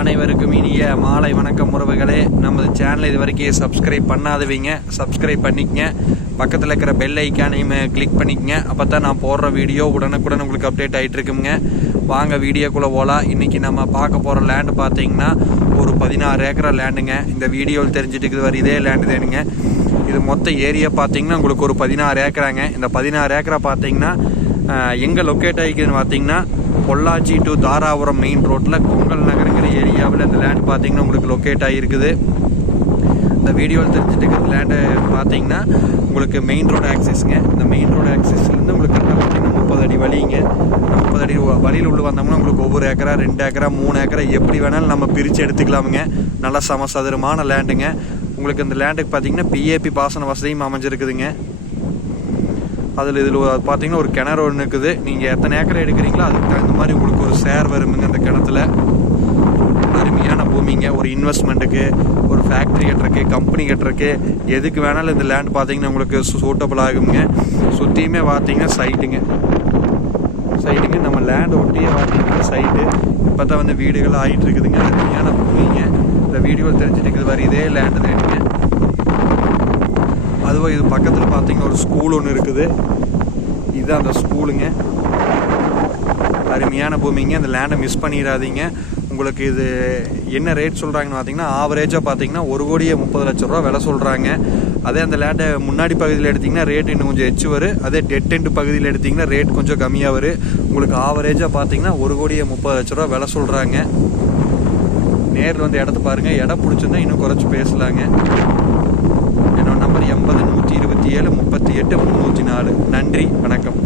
அனைவருக்கும் இனிய மாலை வணக்கம் உறவுகளே. நமது சேனலை இது வரைக்கும் சப்ஸ்கிரைப் பண்ணாதவங்க. சப்ஸ்கிரைப் பண்ணிக்கங்க. பக்கத்தில் இருக்கிற பெல் ஐக்கானையும் கிளிக் பண்ணிக்கங்க. அப்போ தான் நான் போடுற வீடியோ உடனுக்குடன் உங்களுக்கு அப்டேட் ஆகிட்டு இருக்குங்க. வாங்க வீடியோக்குள்ளே போகலாம் இன்றைக்கி நம்ம பார்க்க போகிற லேண்டு பார்த்தீங்கன்னா ஒரு பதினாறு ஏக்கரா லேண்டுங்க இந்த வீடியோவில் தெரிஞ்சுட்டு இருக்குது வர இதே லேண்டு தானுங்க. இது மொத்த ஏரியா பார்த்தீங்கன்னா உங்களுக்கு ஒரு பதினாறு ஏக்கராங்க. இந்த பதினாறு ஏக்கரா பார்த்தீங்கன்னா எங்கே லொக்கேட் ஆகிக்குதுன்னு பார்த்தீங்கன்னா பொள்ளாச்சி டு தாராபுரம் மெயின் ரோட்டில் பொங்கல் இருக்கிற ஏரியாவில் இந்த லேண்ட் பார்த்தீங்கன்னா உங்களுக்கு லொக்கேட் ஆகிருக்குது இந்த வீடியோவில் தெரிஞ்சுட்டு இருக்கிற லேண்டை பார்த்தீங்கன்னா உங்களுக்கு மெயின் ரோடு ஆக்சஸ்ங்க இந்த மெயின் ரோடு ஆக்சஸ்லேருந்து உங்களுக்கு கரெக்டாக பார்த்தீங்கன்னா முப்பது அடி வழிங்க. முப்பது அடி வழியில் உள்ள வந்தோம்னா உங்களுக்கு ஒவ்வொரு ஏக்கரா ரெண்டு ஏக்கரா மூணு ஏக்கரா எப்படி வேணாலும் நம்ம பிரித்து எடுத்துக்கலாமுங்க. நல்ல சமசதுரமான லேண்டுங்க உங்களுக்கு இந்த லேண்டுக்கு பார்த்தீங்கன்னா பிஏபி பாசன வசதியும் அமைஞ்சிருக்குதுங்க. அதில் இதில் பார்த்தீங்கன்னா ஒரு கிணறு ஒன்று இருக்குது. நீங்கள் எத்தனை ஏக்கர் எடுக்கிறீங்களோ அதுக்கு தகுந்த மாதிரி உங்களுக்கு ஒரு சேர் வருமுங்க அந்த கிணத்துல. அருமையான ஒரு இன்வெஸ்ட்மெண்ட்டுக்கு ஒரு ஃபேக்ட்ரி கட்டுறக்கு கம்பெனி கட்டுறக்கு எதுக்கு வேணாலும் இந்த லேண்ட் பார்த்தீங்கன்னா உங்களுக்கு சூட்டபிள் ஆகுங்க. சுற்றியுமே பார்த்தீங்கன்னா சைட்டுங்க சைட்டுங்க நம்ம லேண்ட் ஒட்டியே பார்த்தீங்கன்னா சைட்டு இப்போ தான் வந்து வீடுகள் ஆகிட்டு இருக்குதுங்க அருமையான பூமிங்க. இந்த வீடியோ தெரிஞ்சுட்டு இருக்குது வர இதே லேண்டு தேடுங்க அதுவும் இது பக்கத்தில் பார்த்தீங்கன்னா ஒரு ஸ்கூல் ஒன்று இருக்குது. இதுதான் அந்த ஸ்கூலுங்க அருமையான பூமிங்க. இந்த லேண்டை மிஸ் பண்ணிடாதீங்க. உங்களுக்கு இது என்ன ரேட் சொல்கிறாங்கன்னு பார்த்தீங்கன்னா ஆவரேஜாக பார்த்தீங்கன்னா ஒரு கோடியே முப்பது லட்ச ரூபா விலை சொல்கிறாங்க அதே அந்த லேண்டை முன்னாடி பகுதியில் எடுத்திங்கன்னா ரேட் இன்னும் கொஞ்சம் எச்சு வரும். அதே டெட் எண்டு பகுதியில் எடுத்திங்கன்னா ரேட் கொஞ்சம் கம்மியாக வரும். உங்களுக்கு ஆவரேஜாக பார்த்தீங்கன்னா ஒரு கோடியே முப்பது லட்ச ரூபா விலை சொல்கிறாங்க நேரில் வந்து இடத்த பாருங்கள் இடம் பிடிச்சிருந்தா இன்னும் குறைச்சி பேசலாங்க. என்னோட நம்பர் எண்பது நூற்றி இருபத்தி ஏழு முப்பத்தி எட்டு முந்நூற்றி நாலு. நன்றி வணக்கம்.